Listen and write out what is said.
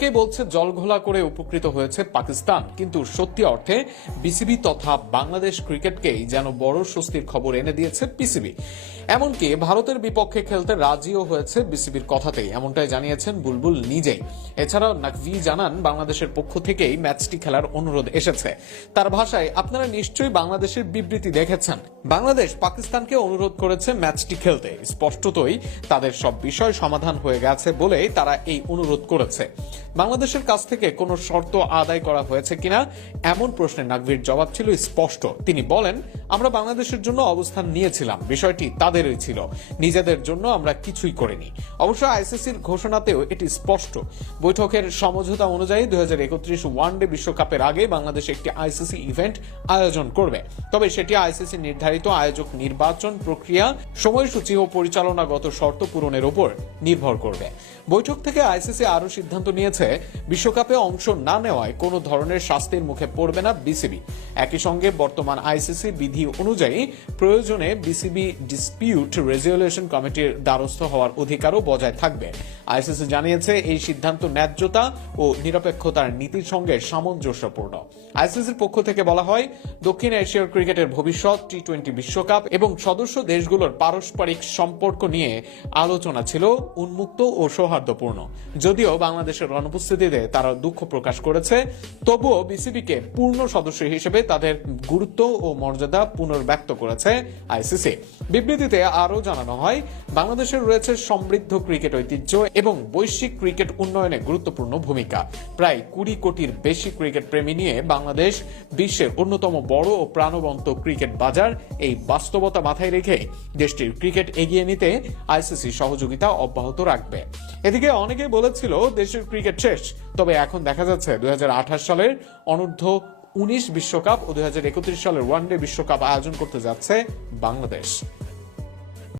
কে বলছে জলঘোলা করে উপকৃত হয়েছে পাকিস্তান, কিন্তু সত্যি অর্থে বিসিবি তথা বাংলাদেশ ক্রিকেটকেই যেন বড় স্বস্তির খবর এনে দিয়েছে পিসিবি। এমনকি ভারতের বিপক্ষে খেলতে রাজিও হয়েছে বিসিবির কথাতেই, এমনটাই জানিয়েছেন বুলবুল নিজেই। এছাড়াও নাকভি জানান বাংলাদেশের পক্ষ থেকেই ম্যাচটি খেলার অনুরোধ এসেছে। তার ভাষায়, আপনারা নিশ্চয়ই বাংলাদেশের বিবৃতি দেখেছেন, বাংলাদেশ পাকিস্তানকে অনুরোধ করেছে ম্যাচটি খেলতে। স্পষ্টতই তাদের সব বিষয় সমাধান হয়ে গেছে বলেই তারা এই অনুরোধ করেছে। বাংলাদেশের কাছ থেকে কোনো শর্ত আদায় করা হয়েছে কিনা এমন প্রশ্নে নাকভির জবাব ছিল স্পষ্ট। তিনি বলেন, আমরা বাংলাদেশের জন্য অবস্থান নিয়েছিলাম, বিষয়টি তাদেরই ছিল, নিজেদের জন্য আমরা কিছুই করিনি। অবশ্য আইসিসির ঘোষণাতেও এটি স্পষ্ট। বৈঠকের সমঝোতা অনুযায়ী 2031 ওয়ানডে বিশ্বকাপের আগে বাংলাদেশ একটি আইসিসি ইভেন্ট আয়োজন করবে, তবে সেটি আইসিসি নির্ধারিত আয়োজক নির্বাচন প্রক্রিয়া, সময়সূচি ও পরিচালনাগত শর্ত পূরণের উপর নির্ভর করবে। বৈঠক থেকে আইসিসি আরও সিদ্ধান্ত নিয়েছে, বিশ্বকাপে অংশ না নেওয়ায় কোনো ধরনের শাস্তির মুখে পড়বে না বিসিবি। একই সঙ্গে বর্তমান আইসিসি বিধি অনুযায়ী প্রয়োজনে বিসিবি ডিসপিউট রেজলিউশন কমিটির দ্বারস্থ হওয়ার অধিকারও বজায় থাকবে। আইসিসি জানিয়েছে, এই সিদ্ধান্ত ন্যায্যতা ও নিরপেক্ষতার নীতির সঙ্গে সামঞ্জস্যপূর্ণ। আইসিসির পক্ষ থেকে বলা হয়, দক্ষিণ এশিয়ার ক্রিকেটের ভবিষ্যৎ, টি-20 বিশ্বকাপ এবং সদস্য দেশগুলোর পারস্পরিক সম্পর্ক নিয়ে আলোচনা ছিল উন্মুক্ত ও সৌহার্দ্যপূর্ণ। যদিও বাংলাদেশের অনুপস্থিতিতে তারা দুঃখ প্রকাশ করেছে, তবুও বিসিবিকে পূর্ণ সদস্য হিসেবে তাদের গুরুত্ব ও মর্যাদা পুনর্ব্যক্ত করেছে আইসিসি। বিবৃতিতে আরও জানানো হয়, বাংলাদেশের রয়েছে সমৃদ্ধ ক্রিকেট ঐতিহ্য এবং বৈশ্বিক ক্রিকেট উন্নয়নে গুরুত্বপূর্ণ ভূমিকা। প্রায় 20 কোটির বেশি ক্রিকেট প্রেমী নিয়ে বাংলাদেশ বিশ্বের অন্যতম বড় ও প্রাণবন্ত ক্রিকেট বাজার। এই বাস্তবতা মাথায় রেখে দেশটির ক্রিকেট এগিয়ে নিতে আইসিসি সহযোগিতা অব্যাহত রাখবে। এদিকে অনেকেই বলেছিল দেশের ক্রিকেট শেষ, তবে এখন দেখা যাচ্ছে 2028 সালের অনূর্ধ্ব-19 বিশ্বকাপ ও 2031 সালের ওয়ানডে বিশ্বকাপ আয়োজন করতে যাচ্ছে বাংলাদেশ।